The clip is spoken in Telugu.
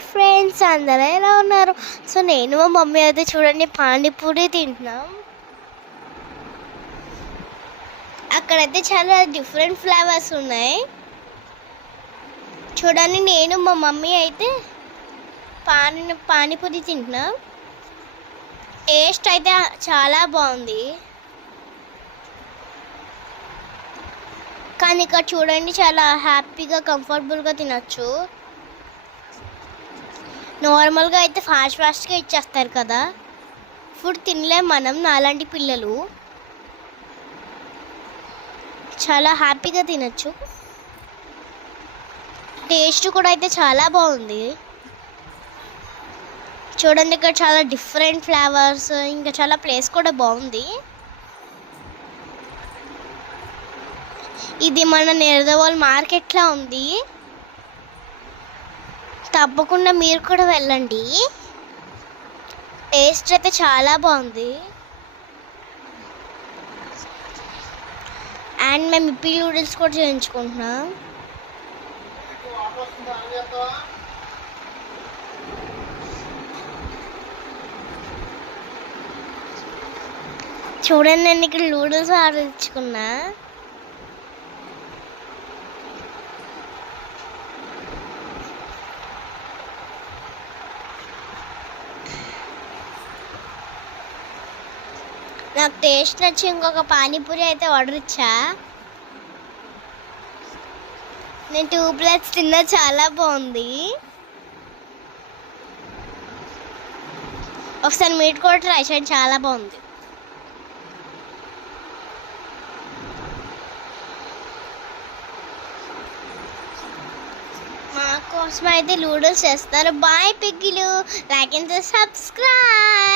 హాయ్ ఫ్రెండ్స్, అందరూ ఎలా ఉన్నారు? సో నేను మా మమ్మీ అయితే చూడండి పానీపూరి తింటున్నాం. అక్కడైతే చాలా డిఫరెంట్ ఫ్లేవర్స్ ఉన్నాయి. చూడండి, నేను మా మమ్మీ అయితే పానీపూరి తింటున్నాం. టేస్ట్ అయితే చాలా బాగుంది. కానీ ఇక్కడ చూడండి, చాలా హ్యాపీగా కంఫర్టబుల్గా తినచ్చు. నార్మల్గా అయితే ఫాస్ట్గా ఇచ్చేస్తారు కదా, ఫుడ్ తినలేం మనం. నాలాంటి పిల్లలు చాలా హ్యాపీగా తినచ్చు. టేస్ట్ కూడా అయితే చాలా బాగుంది. చూడండి, ఇక్కడ చాలా డిఫరెంట్ ఫ్లేవర్స్, ఇంకా చాలా ప్లేస్ కూడా బాగుంది. ఇది మన నిడదవోలు మార్కెట్లో ఉంది. తప్పకుండా మీరు కూడా వెళ్ళండి. టేస్ట్ అయితే చాలా బాగుంది. అండ్ మేము ఇప్పి నూడిల్స్ కూడా చేయించుకుంటున్నాం. చూడండి, నేను ఇక్కడ నూడిల్స్ ఆర్డర్ ఇచ్చుకున్నా. నాకు టేస్ట్ నచ్చి ఇంకొక పానీపూరి అయితే ఆర్డర్ ఇచ్చా. నేను 2 ప్లేట్స్ తిన్నా, చాలా బాగుంది. ఒకసారి మీట్ కూడా ట్రై చేయండి, చాలా బాగుంది. మా కోసం అయితే నూడిల్స్ చేస్తారు. బాయ్ పిగ్గిలు, లైక్ అండ్ సబ్స్క్రైబ్.